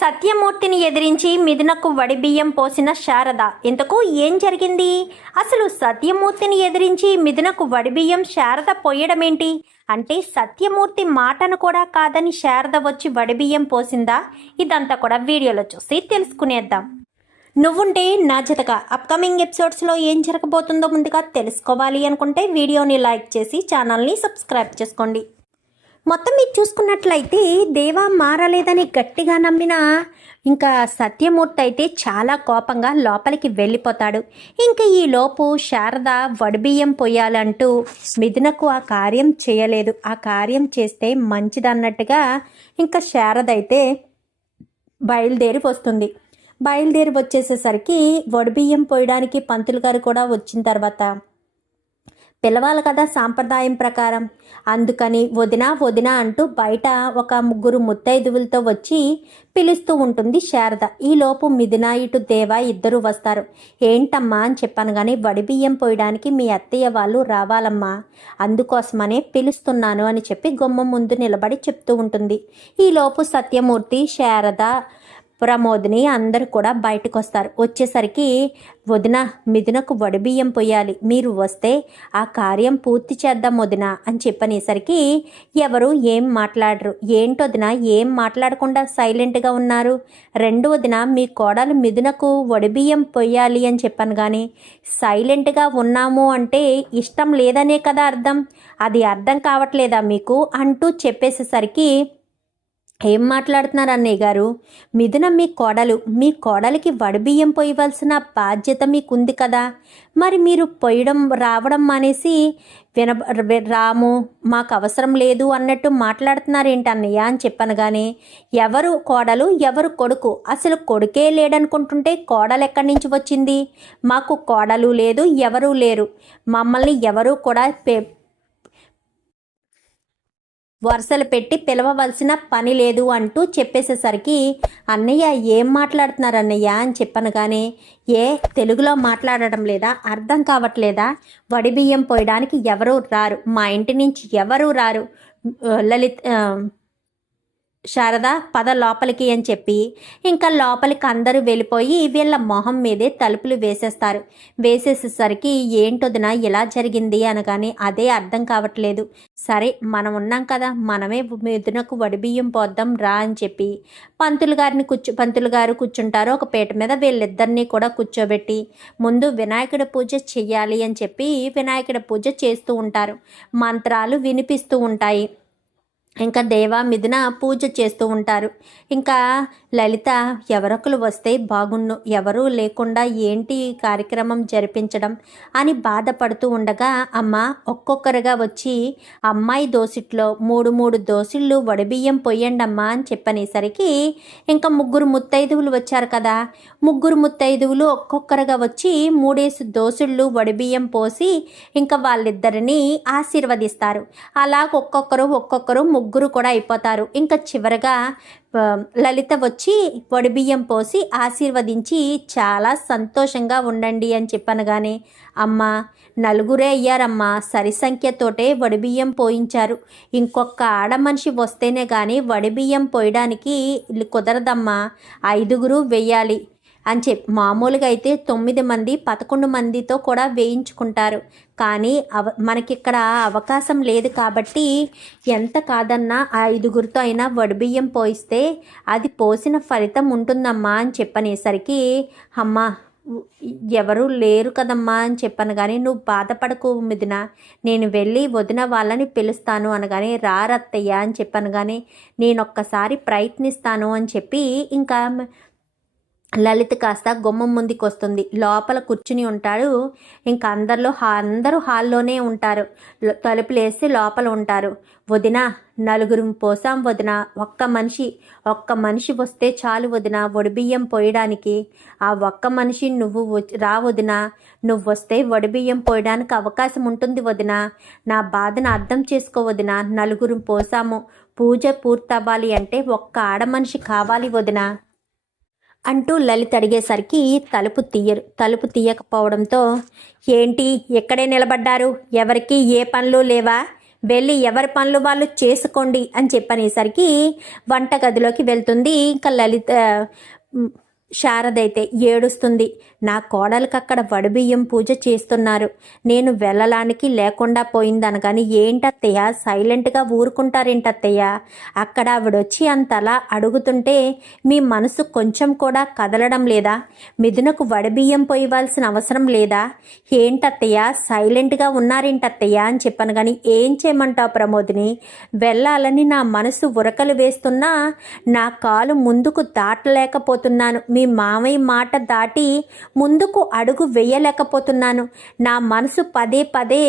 సత్యమూర్తిని ఎదిరించి మిథునకు వడిబియ్యం పోసిన శారద. ఇంతకు ఏం జరిగింది? అసలు సత్యమూర్తిని ఎదిరించి మిథునకు వడిబియ్యం శారద పోయడమేంటి? అంటే సత్యమూర్తి మాటను కూడా కాదని శారద వచ్చి వడిబియ్యం పోసిందా? ఇదంతా కూడా వీడియోలో చూసి తెలుసుకునేద్దాం. నువ్వుంటే నా జతగా అప్కమింగ్ ఎపిసోడ్స్లో ఏం జరగబోతుందో ముందుగా తెలుసుకోవాలి అనుకుంటే వీడియోని లైక్ చేసి ఛానల్ని సబ్స్క్రైబ్ చేసుకోండి. మొత్తం మీరు చూసుకున్నట్లయితే దేవా మారలేదని గట్టిగా నమ్మిన ఇంకా సత్యమూర్తి అయితే చాలా కోపంగా లోపలికి వెళ్ళిపోతాడు. ఇంకా ఈలోపు శారద వడిబియ్యం పొయ్యాలంటూ మిథునకు ఆ కార్యం చేయలేదు. ఆ కార్యం చేస్తే మంచిదన్నట్టుగా ఇంకా శారద అయితే బయలుదేరి వస్తుంది. బయలుదేరి వచ్చేసేసరికి వడిబియ్యం పోయడానికి పంతులు గారు కూడా వచ్చిన తర్వాత పిలవాలి కదా సాంప్రదాయం ప్రకారం. అందుకని వదినా వదినా అంటూ బయట ఒక ముగ్గురు ముత్తైదువులతో వచ్చి పిలుస్తూ ఉంటుంది శారద. ఈలోపు మిథున ఇటు దేవా ఇద్దరు వస్తారు. ఏంటమ్మా అని చెప్పాను కానీ వడిబియ్యం పోయడానికి మీ అత్తయ్య వాళ్ళు రావాలమ్మా, అందుకోసమనే పిలుస్తున్నాను అని చెప్పి గుమ్మం ముందు నిలబడి చెప్తూ ఉంటుంది. ఈలోపు సత్యమూర్తి, శారద, ప్రమోదిని అందరూ కూడా బయటకు వస్తారు. వచ్చేసరికి వదిన మిథునకు వడిబియ్యం పొయ్యాలి, మీరు వస్తే ఆ కార్యం పూర్తి చేద్దాం వదిన అని చెప్పనేసరికి ఎవరు ఏం మాట్లాడరు. ఏంటొదిన ఏం మాట్లాడకుండా సైలెంట్గా ఉన్నారు? రెండు వదిన మీ కోడలు మిథునకు వడిబియ్యం పొయ్యాలి అని చెప్పాను కానీ సైలెంట్గా ఉన్నాము అంటే ఇష్టం లేదనే కదా అర్థం. అది అర్థం కావట్లేదా మీకు అంటూ చెప్పేసేసరికి ఏం మాట్లాడుతున్నారు అన్నయ్య గారు? మిథున మీ కోడలు, మీ కోడలికి వడిబియ్యం పోయవలసిన బాధ్యత మీకుంది కదా, మరి మీరు పొయ్యడం రావడం మానేసి రాము మాకు అవసరం లేదు అన్నట్టు మాట్లాడుతున్నారేంటి అన్నయ్య అని చెప్పాను కానీ ఎవరు కోడలు ఎవరు కొడుకు? అసలు కొడుకే లేడనుకుంటుంటే కోడలు ఎక్కడి నుంచి వచ్చింది? మాకు కోడలు లేదు, ఎవరూ లేరు, మమ్మల్ని ఎవరూ కూడా వరుసలు పెట్టి పిలవవలసిన పని లేదు అంటూ చెప్పేసేసరికి అన్నయ్య ఏం మాట్లాడుతున్నారు అన్నయ్య అని చెప్పాను కానీ తెలుగులో మాట్లాడడం లేదా, అర్థం కావట్లేదా? వడిబియ్యం పోయడానికి ఎవరూ రారు, మా ఇంటి నుంచి ఎవరూ రారు, శారద పద లోపలికి అని చెప్పి ఇంకా లోపలికి అందరూ వెళ్ళిపోయి వీళ్ళ మొహం మీదే తలుపులు వేసేస్తారు. వేసేసేసరికి ఏంటొదిన ఇలా జరిగింది అనగానే అదే అర్థం కావట్లేదు. సరే మనం ఉన్నాం కదా, మనమే మిథునకు వడిబియ్యం పోద్దాం రా అని చెప్పి పంతులు గారు కూర్చుంటారు ఒక పీట మీద. వీళ్ళిద్దరినీ కూడా కూర్చోబెట్టి ముందు వినాయకుడి పూజ చెయ్యాలి అని చెప్పి వినాయకుడి పూజ చేస్తూ ఉంటారు. మంత్రాలు వినిపిస్తూ ఉంటాయి. ఇంకా దేవా మిథున పూజ చేస్తూ ఉంటారు. ఇంకా లలిత ఎవరొకరు వస్తే బాగుండు, ఎవరూ లేకుండా ఏంటి కార్యక్రమం జరిపించడం అని బాధపడుతూ ఉండగా అమ్మ ఒక్కొక్కరుగా వచ్చి అమ్మాయి దోసిట్లో మూడు దోసిళ్ళు వడిబియ్యం పొయ్యండి అమ్మా అని చెప్పనేసరికి ఇంకా ముగ్గురు ముత్తైదువులు వచ్చారు కదా, ముగ్గురు ముత్తైదువులు ఒక్కొక్కరుగా వచ్చి 3 దోసిళ్ళు వడిబియ్యం పోసి ఇంకా వాళ్ళిద్దరిని ఆశీర్వదిస్తారు. అలా ఒక్కొక్కరు ముగ్గురు కూడా అయిపోతారు. ఇంకా చివరగా లలిత వచ్చి వడిబియ్యం పోసి ఆశీర్వదించి చాలా సంతోషంగా ఉండండి అని చెప్పనగానే అమ్మ నలుగురే అయ్యారమ్మా, సరి సంఖ్యతోటే వడిబియ్యం పోయించారు, ఇంకొక ఆడ మనిషి వస్తేనే కానీ వడిబియ్యం పోయడానికి కుదరదమ్మా, 5 వెయ్యాలి అని చెప్పి మామూలుగా అయితే 9 మంది 11 మందితో కూడా వేయించుకుంటారు. కానీ మనకిక్కడ అవకాశం లేదు కాబట్టి ఎంత కాదన్నా 5 అయినా వడిబియ్యం పోయిస్తే అది పోసిన ఫలితం ఉంటుందమ్మా అని చెప్పనేసరికి అమ్మ ఎవరూ లేరు కదమ్మా అని చెప్పాను కానీ నువ్వు బాధపడకు మిథున, నేను వెళ్ళి వదిన వాళ్ళని పిలుస్తాను అనగానే రారత్తయ్య అని చెప్పాను కానీ నేనొక్కసారి ప్రయత్నిస్తాను అని చెప్పి ఇంకా లలిత కాస్త గుమ్మం ముందుకు వస్తుంది. లోపల కూర్చుని ఉంటాడు. ఇంకా అందరూ హాల్లోనే ఉంటారు. తలుపులు వేసి లోపల ఉంటారు. వదిన 4 పోసాం వదిన, ఒక్క మనిషి వస్తే చాలు వదిన వడిబియ్యం పోయడానికి, ఆ ఒక్క మనిషి నువ్వు రా వదిన, నువ్వు వస్తే వడిబియ్యం పోయడానికి అవకాశం ఉంటుంది వదిన, నా బాధను అర్థం చేసుకో వదిన, 4 పోసాము, పూజ పూర్తవ్వాలి అంటే ఒక్క ఆడ మనిషి కావాలి వదిన అంటూ లలిత అడిగేసరికి తలుపు తీయకపోవడంతో ఏంటి ఎక్కడే నిలబడ్డారు, ఎవరికి ఏ పనులు లేవా, వెళ్ళి ఎవరి పనులు వాళ్ళు చేసుకోండి అని చెప్పనేసరికి వంటగదిలోకి వెళ్తుంది. ఇంకా లలిత శారద అయితే ఏడుస్తుంది. నా కోడలికి అక్కడ వడిబియ్యం పూజ చేస్తున్నారు, నేను వెళ్ళడానికి లేకుండా పోయిందనగాని ఏంటత్తయ్య సైలెంట్గా ఊరుకుంటారేంటత్తయ్య? అక్కడ ఆవిడొచ్చి అంతలా అడుగుతుంటే మీ మనసు కొంచెం కూడా కదలడం లేదా? మిథునకు వడిబియ్యం పోయవలసిన అవసరం లేదా? ఏంటత్తయ్య సైలెంట్గా ఉన్నారేంటత్తయ్య అని చెప్పాను. కానీ ఏం చేయమంటావు ప్రమోదిని? వెళ్ళాలని నా మనసు ఉరకలు వేస్తున్నా నా కాలు ముందుకు దాటలేకపోతున్నాను. మీ మామయ్య మాట దాటి ముందుకు అడుగు వేయలేకపోతున్నాను. నా మనసు పదే పదే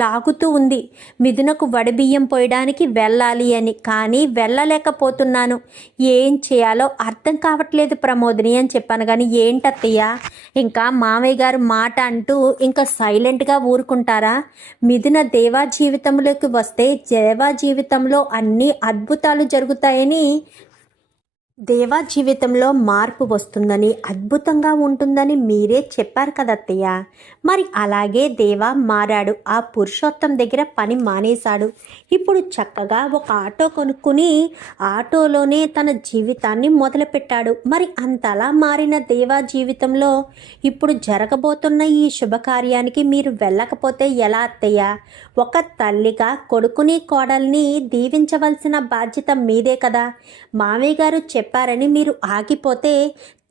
లాగుతూ ఉంది మిథునకు వడిబియ్యం పోయడానికి వెళ్ళాలి అని, కానీ వెళ్ళలేకపోతున్నాను. ఏం చేయాలో అర్థం కావట్లేదు ప్రమోదిని అని చెప్పాను. కానీ ఏంటత్తయ్య ఇంకా మామయ్య గారు మాట అంటూ ఇంకా సైలెంట్గా ఊరుకుంటారా? మిథున దేవా జీవితంలోకి వస్తే దేవా జీవితంలో అన్ని అద్భుతాలు జరుగుతాయని, దేవా జీవితంలో మార్పు వస్తుందని, అద్భుతంగా ఉంటుందని మీరే చెప్పారు కదత్తయ్య. మరి అలాగే దేవా మారాడు. ఆ పురుషోత్తం దగ్గర పని మానేశాడు. ఇప్పుడు చక్కగా ఒక ఆటో కొనుక్కుని ఆటోలోనే తన జీవితాన్ని మొదలుపెట్టాడు. మరి అంతలా మారిన దేవా జీవితంలో ఇప్పుడు జరగబోతున్న ఈ శుభకార్యానికి మీరు వెళ్ళకపోతే ఎలా అత్తయ్య? ఒక తల్లిగా కొడుకుని కోడల్ని దీవించవలసిన బాధ్యత మీదే కదా. మామయ్య గారు చెప్పారని మీరు ఆగిపోతే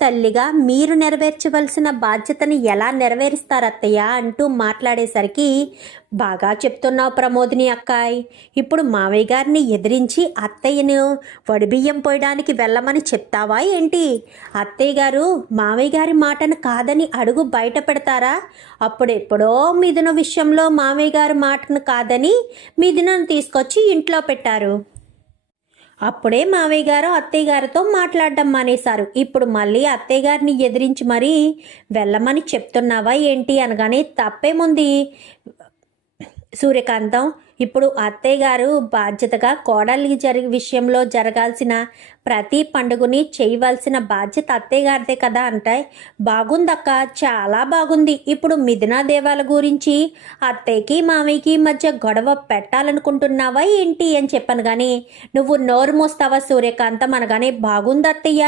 తల్లిగా మీరు నెరవేర్చవలసిన బాధ్యతని ఎలా నెరవేరుస్తారత్తయ్య అంటూ మాట్లాడేసరికి, బాగా చెప్తున్నావు ప్రమోదిని అక్కాయ్. ఇప్పుడు మావయ్య గారిని ఎదిరించి అత్తయ్యను వడిబియ్యం పోయడానికి వెళ్ళమని చెప్తావా ఏంటి? అత్తయ్య గారు మావయ్య గారి మాటను కాదని అడుగు బయట పెడతారా? అప్పుడెప్పుడో మిథున విషయంలో మావయ్య గారి మాటను కాదని మిథునను తీసుకొచ్చి ఇంట్లో పెట్టారు. అప్పుడే మావయ్య గారు అత్తయ్య గారితో మాట్లాడడం మానేశారు. ఇప్పుడు మళ్ళీ అత్తయ్య గారిని ఎదిరించి మరీ వెళ్ళమని చెప్తున్నావా ఏంటి అనగానే, తప్పేముంది సూర్యకాంతం? ఇప్పుడు అత్తయ్య గారు బాధ్యతగా కోడలి విషయంలో జరగాల్సిన ప్రతి పండుగని చేయవలసిన బాధ్యత అత్తయ్య గారిదే కదా అంటాయి. బాగుందక్క, చాలా బాగుంది. ఇప్పుడు మిథునా దేవాల గురించి అత్తయ్యకి మామయ్యకి మధ్య గొడవ పెట్టాలనుకుంటున్నావా ఏంటి అని చెప్పాను. కానీ నువ్వు నోరు మూస్తావా సూర్యకాంతం అనగానే, బాగుంది అత్తయ్య,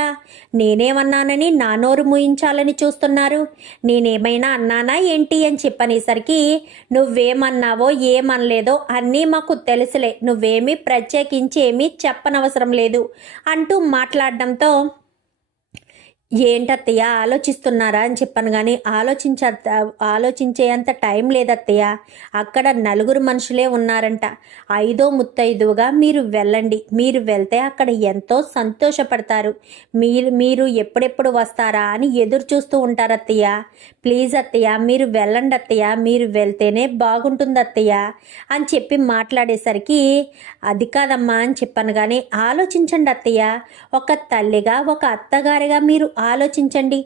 నేనేమన్నానని నా నోరు మూయించాలని చూస్తున్నారు? నేనేమైనా అన్నానా ఏంటి అని చెప్పనేసరికి, నువ్వేమన్నావో ఏమనలేదో అన్నీ మాకు తెలుసులే, నువ్వేమీ ప్రత్యేకించి ఏమీ చెప్పనవసరం లేదు అంటూ మాట్లాడడంతో, ఏంటత్తయ్య ఆలోచిస్తున్నారా అని చెప్పాను. కానీ ఆలోచించేంత టైం లేదత్తయ్య. అక్కడ నలుగురు మనుషులే ఉన్నారంట. 5వ ముత్తైదువుగా మీరు వెళ్ళండి. మీరు వెళ్తే అక్కడ ఎంతో సంతోషపడతారు. మీరు ఎప్పుడెప్పుడు వస్తారా అని ఎదురు చూస్తూ ఉంటారు అత్తయ్య. ప్లీజ్ అత్తయ్య మీరు వెళ్ళండి అత్తయ్య, మీరు వెళ్తేనే బాగుంటుంది అత్తయ్య అని చెప్పి మాట్లాడేసరికి, అది కాదమ్మా అని చెప్పాను. కానీ ఆలోచించండి అత్తయ్య, ఒక తల్లిగా ఒక అత్తగారిగా మీరు ఆలోచించండి.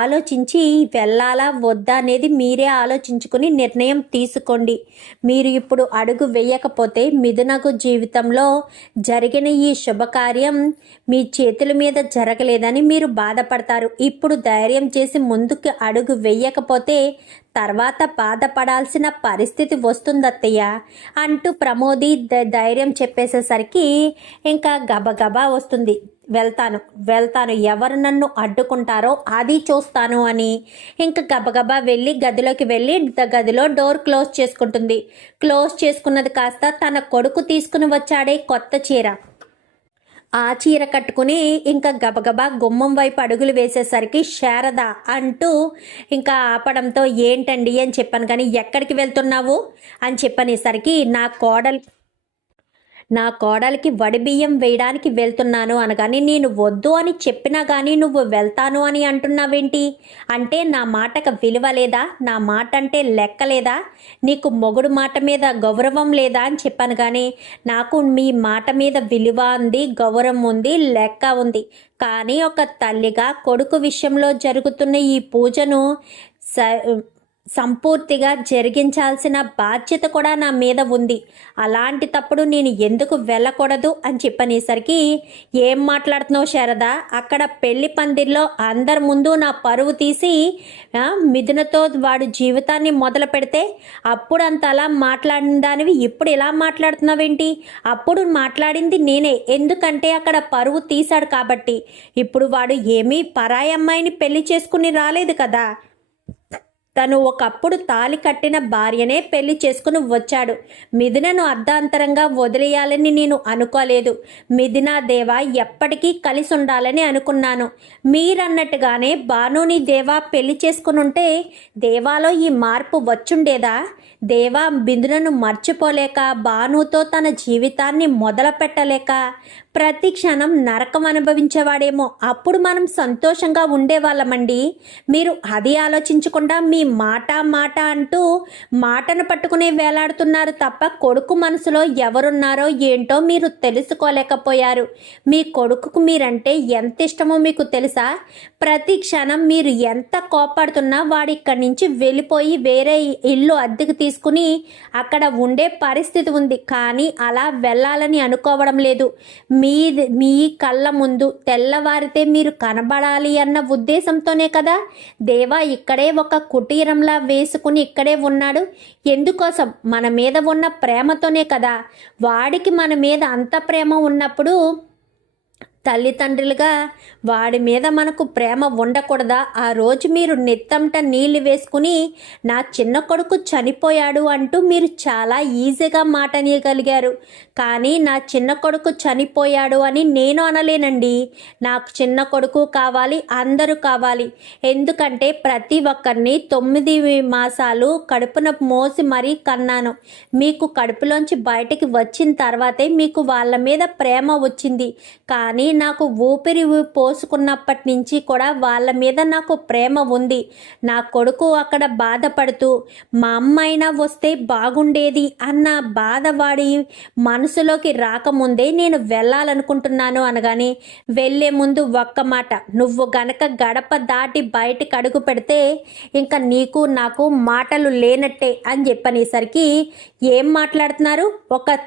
ఆలోచించి వెళ్ళాలా వద్దా అనేది మీరే ఆలోచించుకుని నిర్ణయం తీసుకోండి. మీరు ఇప్పుడు అడుగు వేయకపోతే మిథునకు జీవితంలో జరిగిన ఈ శుభకార్యం మీ చేతుల మీద జరగలేదని మీరు బాధపడతారు. ఇప్పుడు ధైర్యం చేసి ముందుకు అడుగు వేయకపోతే తర్వాత బాధపడాల్సిన పరిస్థితి వస్తుందత్తయ్య అంటూ ప్రమోది ధైర్యం చెప్పేసేసరికి ఇంకా గబగబా వస్తుంది. వెళ్తాను ఎవరు నన్ను అడ్డుకుంటారో అది చూస్తాను అని ఇంకా గబగబా వెళ్ళి గదిలోకి వెళ్ళి గదిలో డోర్ క్లోజ్ చేసుకుంటుంది. క్లోజ్ చేసుకున్నది కాస్త తన కొడుకు తీసుకుని వచ్చాడే కొత్త చీర, ఆ చీర కట్టుకుని ఇంకా గబగబా గుమ్మం వైపు అడుగులు వేసేసరికి శారద అంటూ ఇంకా ఆపడంతో, ఏంటండి అని చెప్పాను. కానీ ఎక్కడికి వెళ్తున్నావు అని చెప్పనేసరికి, నా కోడలికి వడిబియ్యం వేయడానికి వెళ్తున్నాను అనగాని, నేను వద్దు అని చెప్పినా కానీ నువ్వు వెళ్తాను అని అంటున్నావేంటి? అంటే నా మాటకు విలువ లేదా? నా మాట అంటే లెక్క లేదా? నీకు మొగుడు మాట మీద గౌరవం లేదా అని చెప్పాను. కానీ నాకు మీ మాట మీద విలువ ఉంది, గౌరవం ఉంది, లెక్క ఉంది. కానీ ఒక తల్లిగా కొడుకు విషయంలో జరుగుతున్న ఈ పూజను సంపూర్తిగా జరిగించాల్సిన బాధ్యత కూడా నా మీద ఉంది. అలాంటి తప్పుడు నేను ఎందుకు వెళ్ళకూడదు అని చెప్పనేసరికి, ఏం మాట్లాడుతున్నావు శారద, అక్కడ పెళ్లి పందిర్లో అందరి ముందు నా పరువు తీసి మిథునతో వాడు జీవితాన్ని మొదలు పెడితే అప్పుడు అంత అలా మాట్లాడిన దానివి ఇప్పుడు ఇలా మాట్లాడుతున్నావేంటి? అప్పుడు మాట్లాడింది నేనే, ఎందుకంటే అక్కడ పరువు తీశాడు కాబట్టి. ఇప్పుడు వాడు ఏమీ పరాయి అమ్మాయిని పెళ్లి చేసుకుని రాలేదు కదా. తను ఒకప్పుడు తాలి కట్టిన భార్యనే పెళ్లి చేసుకుని వచ్చాడు. మిథునను అర్ధాంతరంగా వదిలేయాలని నేను అనుకోలేదు. మిథునా దేవా ఎప్పటికీ కలిసి ఉండాలని అనుకున్నాను. మీరన్నట్టుగానే భానుని దేవా పెళ్లి చేసుకుని ఉంటే దేవాలో ఈ మార్పు వచ్చుండేదా? దేవా మిథునను మర్చిపోలేక, భానుతో తన జీవితాన్ని మొదలు పెట్టలేక ప్రతి క్షణం నరకం అనుభవించేవాడేమో. అప్పుడు మనం సంతోషంగా ఉండేవాళ్ళమండి. మీరు అది ఆలోచించకుండా మీ మాట అంటూ మాటను పట్టుకునే వేలాడుతున్నారు తప్ప కొడుకు మనసులో ఎవరున్నారో ఏంటో మీరు తెలుసుకోలేకపోయారు. మీ కొడుకుకు మీరంటే ఎంత ఇష్టమో మీకు తెలుసా? ప్రతి క్షణం మీరు ఎంత కోపడుతున్నా వాడు ఇక్కడి నుంచి వెళ్ళిపోయి వేరే ఇల్లు అద్దెకు తీసుకుని అక్కడ ఉండే పరిస్థితి ఉంది. కానీ అలా వెళ్ళాలని అనుకోవడం లేదు. మీ కళ్ళ ముందు తెల్లవారితే మీరు కనబడాలి అన్న ఉద్దేశంతోనే కదా దేవా ఇక్కడే ఒక కుటీరంలా వేసుకుని ఇక్కడే ఉన్నాడు. ఎందుకోసం? మన మీద ఉన్న ప్రేమతోనే కదా. వాడికి మన మీద అంత ప్రేమ ఉన్నప్పుడు తల్లిదండ్రులుగా వాడి మీద మనకు ప్రేమ ఉండకూడదా? ఆ రోజు మీరు నెత్తంట నీళ్లు వేసుకుని నా చిన్న కొడుకు చనిపోయాడు అంటూ మీరు చాలా ఈజీగా మాట అనగలిగారు. కానీ నా చిన్న కొడుకు చనిపోయాడు అని నేను అనలేనండి. నాకు చిన్న కొడుకు కావాలి, అందరూ కావాలి. ఎందుకంటే ప్రతి ఒక్కరిని 9 మాసాలు కడుపున మోసి మరీ కన్నాను. మీకు కడుపులోంచి బయటికి వచ్చిన తర్వాతే మీకు వాళ్ళ మీద ప్రేమ వచ్చింది. కానీ నాకు ఊపిరి పోసుకున్నప్పటి నుంచి కూడా వాళ్ళ మీద నాకు ప్రేమ ఉంది. నా కొడుకు అక్కడ బాధపడుతూ మా అమ్మైనా వస్తే బాగుండేది అన్న బాధ వాడి మనసులోకి రాకముందే నేను వెళ్ళాలనుకుంటున్నాను అనగానే, వెళ్ళే ముందు ఒక్క మాట, నువ్వు గనక గడప దాటి బయటికి అడుగు పెడితే ఇంకా నీకు నాకు మాటలు లేనట్టే అని చెప్పనేసరికి, ఏం మాట్లాడుతున్నారు? ఒక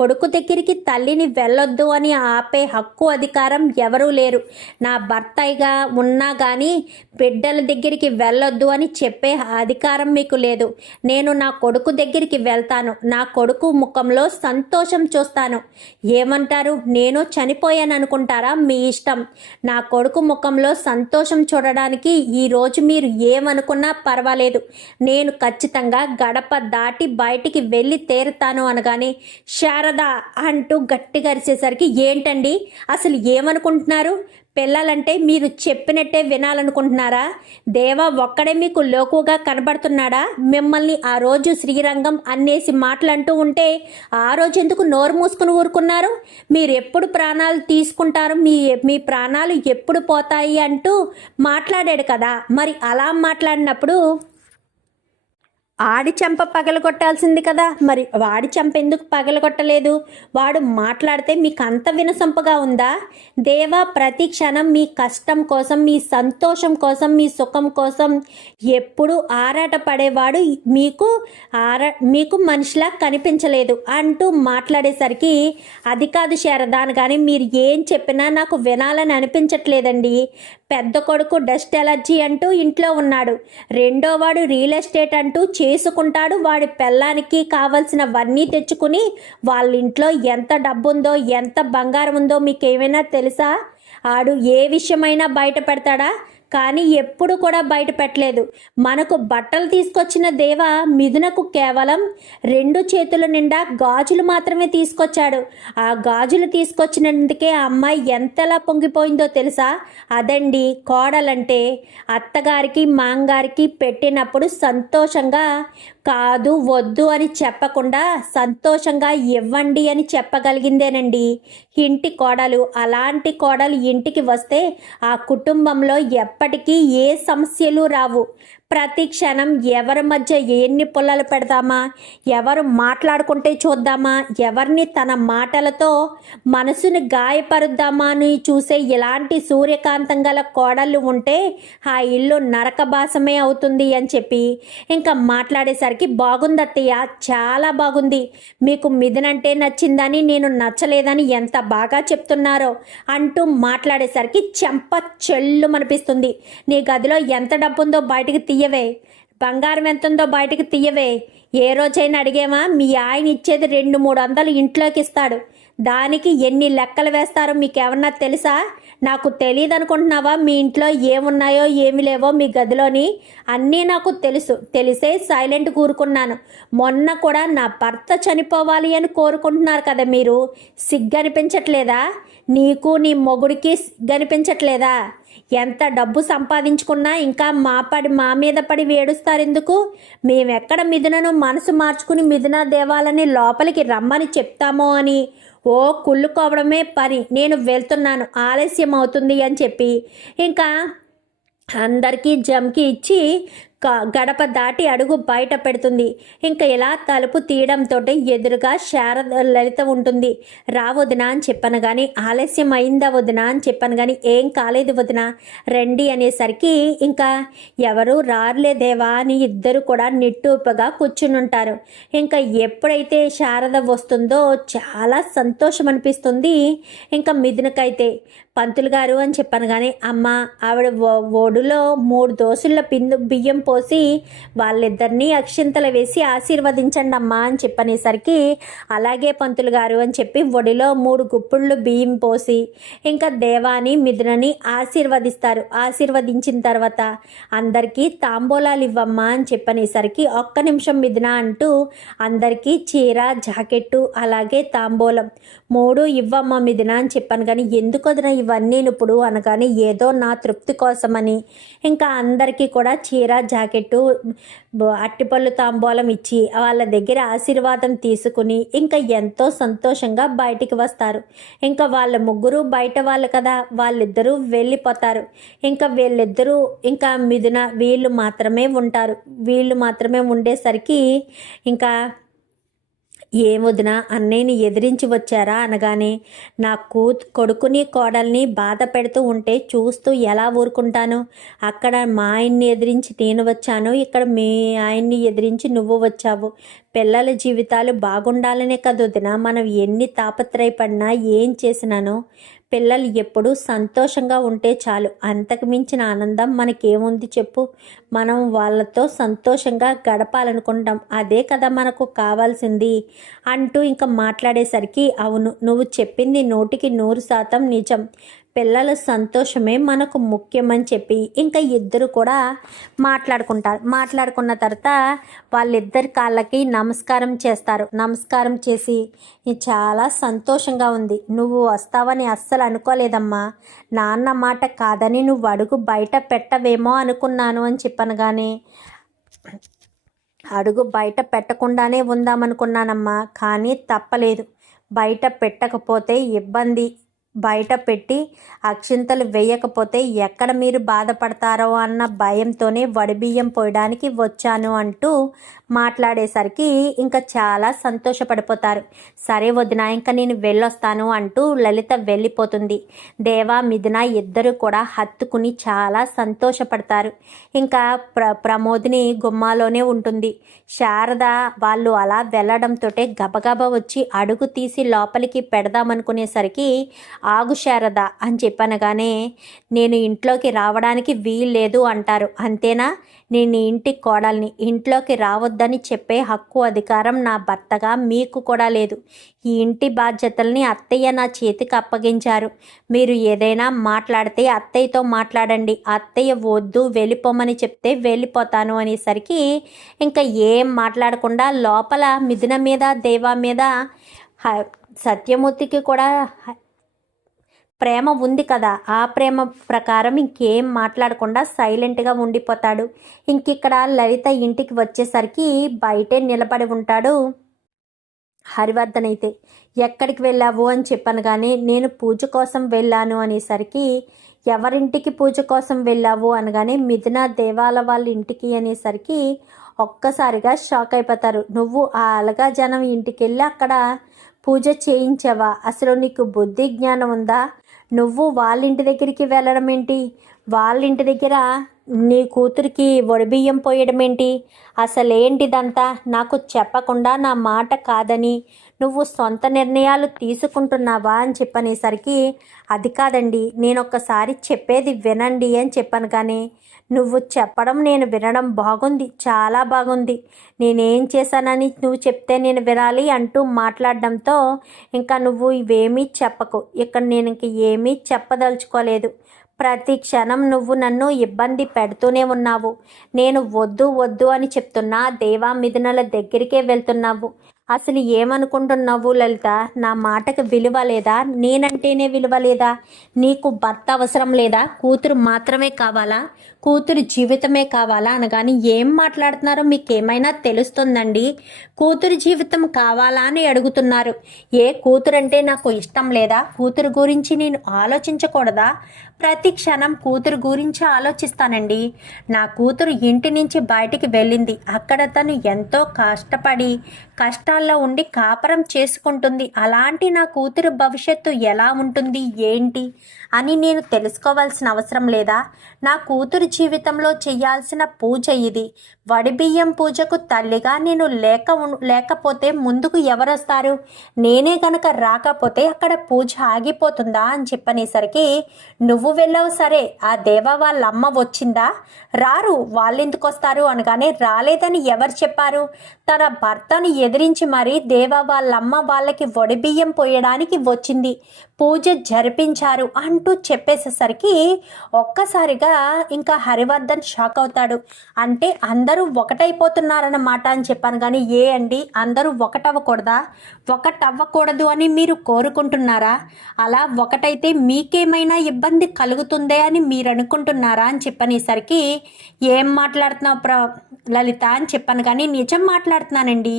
కొడుకు దగ్గరికి తల్లిని వెళ్ళొద్దు అని ఆపే హక్కు అధికారం ఎవరూ లేరు. నా భర్తగా ఉన్నా కానీ బిడ్డల దగ్గరికి వెళ్ళొద్దు అని చెప్పే అధికారం మీకు లేదు. నేను నా కొడుకు దగ్గరికి వెళ్తాను. నా కొడుకు ముఖంలో సంతోషం చూస్తాను. ఏమంటారు? నేను చనిపోయాను అనుకుంటారా? మీ ఇష్టం. నా కొడుకు ముఖంలో సంతోషం చూడడానికి ఈరోజు మీరు ఏమనుకున్నా పర్వాలేదు. నేను ఖచ్చితంగా గడప దాటి బయటికి వెళ్ళి తీరుతాను అనగానే, శారద అంటూ గట్టిగా అరిచేసరికి, ఏంటండి అసలు ఏమనుకుంటున్నారు? పిల్లలంటే మీరు చెప్పినట్టే వినాలనుకుంటున్నారా? దేవా ఒక్కడే మీకు లోకుగా కనబడుతున్నాడా? మిమ్మల్ని ఆ రోజు శ్రీరంగం అన్నేసి మాటలంటూ ఉంటే ఆ రోజు ఎందుకు నోరు మూసుకుని ఊరుకున్నారు? మీరు ఎప్పుడు ప్రాణాలు తీసుకుంటారు, మీ ప్రాణాలు ఎప్పుడు పోతాయి అంటూ మాట్లాడాడు కదా. మరి అలా మాట్లాడినప్పుడు ఆడి చెంప పగలగొట్టాల్సింది కదా. మరి వాడి చెంప ఎందుకు పగలగొట్టలేదు? వాడు మాట్లాడితే మీకు అంత వినసొంపగా ఉందా? దేవా ప్రతి క్షణం మీ కష్టం కోసం, మీ సంతోషం కోసం, మీ సుఖం కోసం ఎప్పుడు ఆరాట పడేవాడు మీకు మనిషిలా కనిపించలేదు అంటూ మాట్లాడేసరికి, అది కాదు శారద అనగానే, మీరు ఏం చెప్పినా నాకు వినాలని అనిపించట్లేదండి. పెద్ద కొడుకు డస్ట్ ఎలర్జీ అంటూ ఇంట్లో ఉన్నాడు. రెండో వాడు రియల్ ఎస్టేట్ అంటూ చేసుకుంటాడు. వాడి పెళ్ళానికి కావలసినవన్నీ తెచ్చుకుని వాళ్ళ ఇంట్లో ఎంత డబ్బు ఉందో, ఎంత బంగారం ఉందో మీకేమైనా తెలుసా? ఆడు ఏ విషయమైనా బయట పెడతాడా? కానీ ఎప్పుడు కూడా బయట పెట్టలేదు. మనకు బట్టలు తీసుకొచ్చిన దేవ మిథునకు కేవలం 2 చేతుల నిండా గాజులు మాత్రమే తీసుకొచ్చాడు. ఆ గాజులు తీసుకొచ్చినందుకే ఆ అమ్మాయి ఎంతలా పొంగిపోయిందో తెలుసా? అదండి కోడలంటే. అత్తగారికి మాంగారికి పెట్టినప్పుడు సంతోషంగా కాదు వద్దు అని చెప్పకుండా సంతోషంగా ఇవ్వండి అని చెప్పగలిగిందేనండి ఇంటి కోడలు. అలాంటి కోడలు ఇంటికి వస్తే ఆ కుటుంబంలో ఎప్పటికీ ఏ సమస్యలు రావు. ప్రతి క్షణం ఎవరి మధ్య ఎన్ని పుల్లలు పెడదామా, ఎవరు మాట్లాడుకుంటే చూద్దామా, ఎవరిని తన మాటలతో మనసుని గాయపరుద్దామా అని చూసే ఇలాంటి సూర్యకాంతం గల కోడళ్ళు ఉంటే ఆ ఇల్లు నరకబాసమే అవుతుంది అని చెప్పి ఇంకా మాట్లాడేసరికి, బాగుందత్తయ్య, చాలా బాగుంది, మీకు మిథునంటే నచ్చిందని, నేను నచ్చలేదని ఎంత బాగా చెప్తున్నారో అంటూ మాట్లాడేసరికి చెంప చెల్లు మనిపిస్తుంది. నీ గదిలో ఎంత డబ్బుందో బయటికి తీయవే, బంగారం ఎంతుందో బయటికి తీయవే. ఏ రోజైనా అడిగేమా? మీ ఆయన ఇచ్చేది 200-300 ఇంట్లోకి ఇస్తాడు, దానికి ఎన్ని లెక్కలు వేస్తారో మీకేమన్నా తెలుసా? నాకు తెలియదు అనుకుంటున్నావా? మీ ఇంట్లో ఏమున్నాయో ఏమి లేవో మీ గదిలోని అన్నీ నాకు తెలుసు. తెలిసే సైలెంట్ కూరుకున్నాను. మొన్న కూడా నా భర్త చనిపోవాలి అని కోరుకుంటున్నారు కదా మీరు, సిగ్గనిపించట్లేదా? నీకు నీ మొగుడికి సిగ్గనిపించట్లేదా? ఎంత డబ్బు సంపాదించుకున్నా ఇంకా మా మీద పడి వేడుస్తారెందుకు? మేమెక్కడ మిథునను మనసు మార్చుకుని మిథున దేవాలని లోపలికి రమ్మని చెప్తామో అని ఓ కుళ్ళుకోవడమే పని. నేను వెళ్తున్నాను, ఆలస్యం అవుతుంది అని చెప్పి ఇంకా అందరికీ జంకి ఇచ్చి గడప దాటి అడుగు బయట పెడుతుంది. ఇంకా ఇలా తలుపు తీయడంతో ఎదురుగా లలిత ఉంటుంది. రా వదిన అని చెప్పాను కానీ, ఆలస్యం అయిందా వదిన అని చెప్పాను కానీ, ఏం కాలేదు వదిన, రండి అనేసరికి ఇంకా ఎవరు రారులేదేవా అని ఇద్దరు కూడా నిట్టూపగా కూర్చుని ఉంటారు. ఇంకా ఎప్పుడైతే శారద వస్తుందో చాలా సంతోషం అనిపిస్తుంది. ఇంకా మిథునకైతే, పంతులు గారు అని చెప్పాను కానీ, అమ్మ ఆవిడ ఒడిలో 3 దోసుల బియ్యం పోసి వాళ్ళిద్దరినీ అక్షింతలు వేసి ఆశీర్వదించండి అమ్మా అని చెప్పనేసరికి, అలాగే పంతులు గారు అని చెప్పి ఒడిలో 3 గుప్పిళ్ళు బియ్యం పోసి ఇంకా దేవాని మిథునని ఆశీర్వదిస్తారు. ఆశీర్వదించిన తర్వాత అందరికీ తాంబూలాలు ఇవ్వమ్మా అని చెప్పనేసరికి, ఒక్క నిమిషం మిథున అంటూ అందరికీ చీర, జాకెట్టు అలాగే తాంబూలం 3 ఇవ్వమ్మా మిథున అని చెప్పాను కానీ, ఎందుకు వదిన ఇవన్నీ ఇప్పుడు అనగానే, ఏదో నా తృప్తి కోసమని ఇంకా అందరికీ కూడా చీర, జాకెట్టు, అట్టిపళ్ళు తాంబూలం ఇచ్చి వాళ్ళ దగ్గర ఆశీర్వాదం తీసుకుని ఇంకా ఎంతో సంతోషంగా బయటికి వస్తారు. ఇంకా వాళ్ళ ముగ్గురు బయట వాళ్ళు కదా, వాళ్ళిద్దరూ వెళ్ళిపోతారు. ఇంకా వీళ్ళిద్దరూ ఇంకా మిథున వీళ్ళు మాత్రమే ఉంటారు. వీళ్ళు మాత్రమే ఉండేసరికి ఇంకా, ఏం వదిన అన్నయ్యని ఎదిరించి వచ్చారా అనగానే, నా కొడుకుని కోడల్ని బాధ పెడుతూ ఉంటే చూస్తూ ఎలా ఊరుకుంటాను? అక్కడ మా ఆయన్ని ఎదిరించి నేను వచ్చాను, ఇక్కడ మీ ఆయన్ని ఎదిరించి నువ్వు వచ్చావు. పిల్లల జీవితాలు బాగుండాలనే కదా వదిన మనం ఎన్ని తాపత్రయపడినా ఏం చేసినానో, పిల్లలు ఎప్పుడూ సంతోషంగా ఉంటే చాలు, అంతకు మించిన ఆనందం మనకేముంది చెప్పు? మనం వాళ్ళతో సంతోషంగా గడపాలనుకుంటాం, అదే కదా మనకు కావాల్సింది అంటూ ఇంకా మాట్లాడేసరికి, అవును, నువ్వు చెప్పింది 100% నిజం, పిల్లల సంతోషమే మనకు ముఖ్యమని చెప్పి ఇంకా ఇద్దరు కూడా మాట్లాడుకుంటారు. మాట్లాడుకున్న తర్వాత వాళ్ళిద్దరి కాళ్ళకి నమస్కారం చేస్తారు. నమస్కారం చేసి, చాలా సంతోషంగా ఉంది, నువ్వు వస్తావని అస్సలు అనుకోలేదమ్మా, నాన్న మాట కాదని నువ్వు అడుగు బయట పెట్టవేమో అనుకున్నాను అని చెప్పాను కానీ, అడుగు బయట పెట్టకుండానే ఉందామనుకున్నానమ్మా, కానీ తప్పలేదు, బయట పెట్టకపోతే ఇబ్బంది, బయట పెట్టి అక్షింతలు వేయకపోతే ఎక్కడ మీరు బాధపడతారో అన్న భయంతోనే వడిబియ్యం పోయడానికి వచ్చాను అంటూ మాట్లాడేసరికి ఇంకా చాలా సంతోషపడిపోతారు. సరే వదిన, ఇంకా నేను వెళ్ళొస్తాను అంటూ లలిత వెళ్ళిపోతుంది. దేవా మిథున ఇద్దరు కూడా హత్తుకుని చాలా సంతోషపడతారు. ఇంకా ప్రమోదిని గుమ్మాలోనే ఉంటుంది. శారద వాళ్ళు అలా వెళ్ళడంతో గబగబా వచ్చి అడుగు తీసి లోపలికి పెడదామనుకునేసరికి, ఆగు శారద అని చెప్పనగానే, నేను ఇంట్లోకి రావడానికి వీల్లేదు అంటారు, అంతేనా? నేను ఇంటి కోడల్ని, ఇంట్లోకి రావద్దని చెప్పే హక్కు అధికారం నా భర్తగా మీకు కూడా లేదు. ఈ ఇంటి బాధ్యతల్ని అత్తయ్య నా చేతికి అప్పగించారు. మీరు ఏదైనా మాట్లాడితే అత్తయ్యతో మాట్లాడండి, అత్తయ్య వద్దు వెళ్ళిపోమని చెప్తే వెళ్ళిపోతాను అనేసరికి ఇంకా ఏం మాట్లాడకుండా లోపల మిథున మీద, దేవా మీద సత్యమూర్తికి కూడా ప్రేమ ఉంది కదా, ఆ ప్రేమ ప్రకారం ఇంకేం మాట్లాడకుండా సైలెంట్గా ఉండిపోతాడు. ఇంకిక్కడ లలిత ఇంటికి వచ్చేసరికి బయటే నిలబడి ఉంటాడు హరివర్ధన్. అయితే ఎక్కడికి వెళ్ళావు అని చెప్పాను కానీ, నేను పూజ కోసం వెళ్ళాను అనేసరికి, ఎవరింటికి పూజ కోసం వెళ్ళావు అనగానే మిథున దేవాల వాళ్ళ ఇంటికి అనేసరికి ఒక్కసారిగా షాక్ అయిపోతారు. నువ్వు ఆ అలగా జనం ఇంటికి వెళ్ళి అక్కడ పూజ చేయించావా? అసలు నీకు బుద్ధి జ్ఞానం ఉందా? నువ్వు వాళ్ళ ఇంటి దగ్గరికి వెళ్ళడం ఏంటి? వాళ్ళ ఇంటి దగ్గర నీ కూతురికి వడిబియ్యం పోయడం ఏంటి? అసలేంటిదంతా? నాకు చెప్పకుండా నా మాట కాదని నువ్వు సొంత నిర్ణయాలు తీసుకుంటున్నావా అని చెప్పనేసరికి, అది కాదండి, నేను ఒక్కసారి చెప్పేది వినండి అని చెప్పాను. కానీ నువ్వు చెప్పడం నేను వినడం బాగుంది, చాలా బాగుంది. నేనేం చేశానని నువ్వు చెప్తే నేను వినాలి అంటూ మాట్లాడడంతో, ఇంకా నువ్వు ఇవేమీ చెప్పకు, ఇక్కడ నేను ఇంక ఏమీ చెప్పదలుచుకోలేదు. ప్రతి క్షణం నువ్వు నన్ను ఇబ్బంది పెడుతూనే ఉన్నావు. నేను వద్దు వద్దు అని చెప్తున్నా దేవా మిథునల దగ్గరికే వెళ్తున్నావు. అసలు ఏమనుకుంటున్నావు లలిత? నా మాటకు విలువ లేదా? నేనంటేనే విలువ లేదా? నీకు భర్త అవసరం లేదా? కూతురు మాత్రమే కావాలా? కూతురు జీవితమే కావాలా అనగాని ఏం మాట్లాడుతున్నారో మీకేమైనా తెలుస్తుందండి? కూతురు జీవితం కావాలా అని అడుగుతున్నారు. ఏ కూతురంటే నాకు ఇష్టం లేదా? కూతురు గురించి నేను ఆలోచించకూడదా? ప్రతి క్షణం కూతురు గురించి ఆలోచిస్తానండి. నా కూతురు ఇంటి నుంచి బయటికి వెళ్ళింది. అక్కడ తను ఎంతో కష్టపడి కష్టాల్లో ఉండి కాపురం చేసుకుంటుంది. అలాంటి నా కూతురు భవిష్యత్తు ఎలా ఉంటుంది ఏంటి అని నేను తెలుసుకోవాల్సిన అవసరం లేదా? నా కూతురు జీవితంలో చేయాల్సిన పూజ ఇది. వడిబియ్యం పూజకు తల్లిగా నేను లేకపోతే ముందుకు ఎవరొస్తారు? నేనే గనక రాకపోతే అక్కడ పూజ ఆగిపోతుందా అని చెప్పనేసరికి, నువ్వు వెళ్ళావు సరే, ఆ దేవ వాళ్ళ అమ్మ వచ్చిందా? రారు, వాళ్ళెందుకు వస్తారు అనగానే, రాలేదని ఎవరు చెప్పారు? తన భర్తను ఎదిరించి మరీ దేవ వాళ్ళమ్మ వాళ్ళకి వడిబియ్యం పోయడానికి వచ్చింది, పూజ జరిపించారు అంటూ చెప్పేసేసరికి ఒక్కసారిగా ఇంకా హరివర్ధన్ షాక్ అవుతాడు. అంటే అందరూ ఒకటైపోతున్నారన్నమాట అని చెప్పాను. కానీ అండి, అందరూ ఒకటవ్వకూడదా? ఒకటవ్వకూడదు అని మీరు కోరుకుంటున్నారా? అలా ఒకటైతే మీకేమైనా ఇబ్బంది కలుగుతుందే అని మీరు అనుకుంటున్నారా అని చెప్పనేసరికి, ఏం మాట్లాడుతున్నావు లలిత అని చెప్పాను. కానీ నిజం మాట్లాడుతున్నానండి.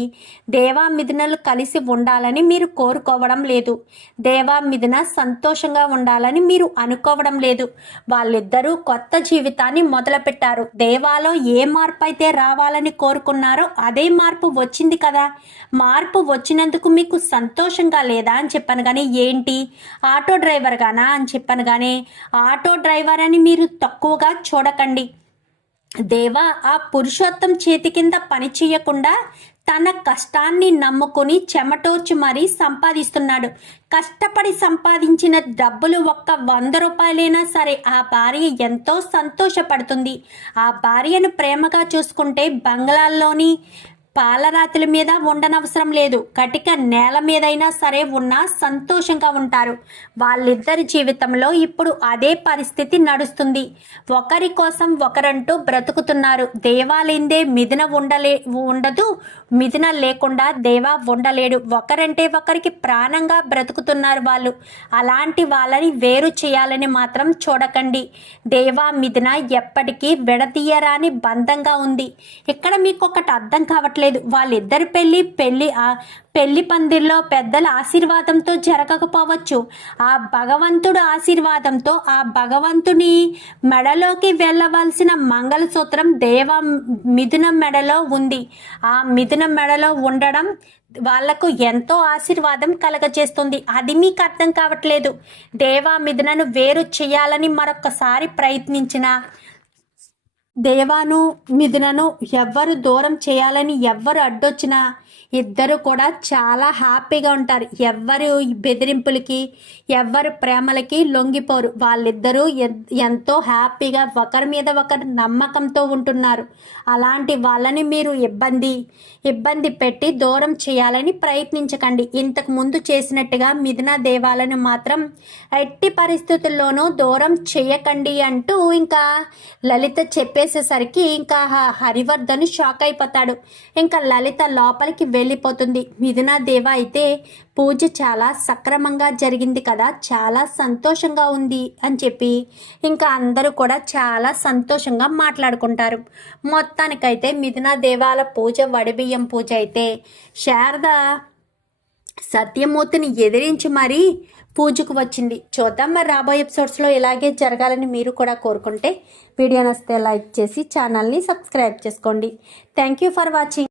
దేవా మిథునలు కలిసి ఉండాలని మీరు కోరుకోవడం లేదు. దేవా మిథున సంతోషంగా ఉండాలని మీరు అనుకోవడం లేదు. వాళ్ళిద్దరూ కొత్త జీవితాన్ని మొదలుపెట్టారు. దేవాలో ఏ మార్పు అయితే రావాలని కోరుకున్నారో అదే మార్పు వచ్చింది కదా. మార్పు వచ్చినందుకు మీకు సంతోషంగా లేదా అని చెప్పాను. కానీ ఏంటి, ఆటో డ్రైవర్ గానా అని చెప్పాను. కానీ ఆటో డ్రైవర్ అని మీరు తక్కువగా చూడకండి. దేవా ఆ పురుషోత్తం చేతి కింద పని చేయకుండా తన కష్టాన్ని నమ్ముకొని చెమటోర్చి మరీ సంపాదిస్తున్నాడు. కష్టపడి సంపాదించిన డబ్బులు 100 రూపాయలైనా సరే ఆ భార్య ఎంతో సంతోషపడుతుంది. ఆ భార్యను ప్రేమగా చూసుకుంటే బంగ్లాల్లోని పాలరాతుల మీద ఉండనవసరం లేదు, కటిక నేల మీదైనా సరే ఉన్నా సంతోషంగా ఉంటారు. వాళ్ళిద్దరి జీవితంలో ఇప్పుడు అదే పరిస్థితి నడుస్తుంది. ఒకరి కోసం ఒకరంటూ బ్రతుకుతున్నారు. దేవాలేందే మిథున ఉండదు, మిథున లేకుండా దేవా ఉండలేడు. ఒకరంటే ఒకరికి ప్రాణంగా బ్రతుకుతున్నారు వాళ్ళు. అలాంటి వాళ్ళని వేరు చేయాలని మాత్రం చూడకండి. దేవా మిథున ఎప్పటికీ విడదీయరాని బంధంగా ఉంది. ఇక్కడ మీకు ఒకటి అర్థం కావట్లేదు, వాళ్ళిద్దరి పెళ్లి పందిర్లో పెద్దల ఆశీర్వాదంతో జరగకపోవచ్చు. ఆ భగవంతుడు ఆశీర్వాదంతో ఆ భగవంతుని మెడలోకి వెళ్ళవలసిన మంగళసూత్రం దేవ మిథున మెడలో ఉంది. ఆ మిథున మెడలో ఉండడం వాళ్లకు ఎంతో ఆశీర్వాదం కలగజేస్తుంది. అది మీకు అర్థం కావట్లేదు. దేవా మిథునను వేరు చేయాలని మరొకసారి ప్రయత్నించిన దేవాను మిథునను ఎవ్వరు దూరం చేయాలని ఎవ్వరు అడ్డొచ్చినా ఇద్దరు కూడా చాలా హ్యాపీగా ఉంటారు. ఎవ్వరు బెదిరింపులకి ఎవ్వరు ప్రేమలకి లొంగిపోరు. వాళ్ళిద్దరూ ఎంతో హ్యాపీగా ఒకరి మీద ఒకరు నమ్మకంతో ఉంటున్నారు. అలాంటి వాళ్ళని మీరు ఇబ్బంది పెట్టి దూరం చేయాలని ప్రయత్నించకండి. ఇంతకు ముందు చేసినట్టుగా మిథున దేవాలను మాత్రం ఎట్టి పరిస్థితుల్లోనూ దూరం చేయకండి అంటూ ఇంకా లలిత చెప్పేసేసరికి ఇంకా హరివర్ధన్ షాక్ అయిపోతాడు. ఇంకా లలిత లోపలికి వెళ్ళిపోతుంది. మిథున దేవ అయితే పూజ చాలా సక్రమంగా జరిగింది కదా, చాలా సంతోషంగా ఉంది అని చెప్పి ఇంకా అందరూ కూడా చాలా సంతోషంగా మాట్లాడుకుంటారు. మొత్తానికైతే మిథున దేవాల పూజ వడిబియ్యం పూజ అయితే శారద సత్యమూర్తిని ఎదిరించి మరీ పూజకు వచ్చింది. చూద్దాం మరి రాబోయే ఎపిసోడ్స్లో ఇలాగే జరగాలని మీరు కూడా కోరుకుంటే వీడియో నచ్చితే లైక్ చేసి ఛానల్ని సబ్స్క్రైబ్ చేసుకోండి. Thank you for watching.